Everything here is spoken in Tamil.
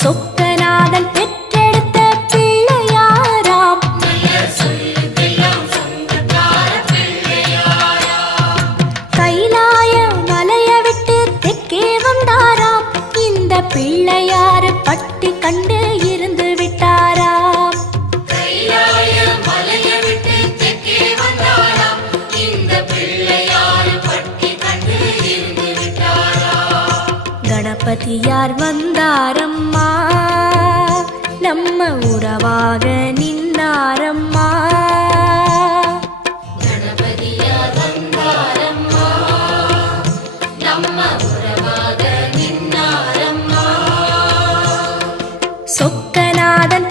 சொக்கநாதன் பெற்றெடுத்த பிள்ளையாராம். கைலாய மலைய விட்டு தெற்கே வந்தாராம். இந்த பிள்ளையாரு பட்டி கண்டு இருந்து விட்டாராம். கணபதியார் வந்தாரம்மா, நம்ம உறவாக நின்னாரம்மா. கணபதியார் வந்தாரம்மா, நம்ம உறவாக நின்னாரம்மா. சொக்கநாதன்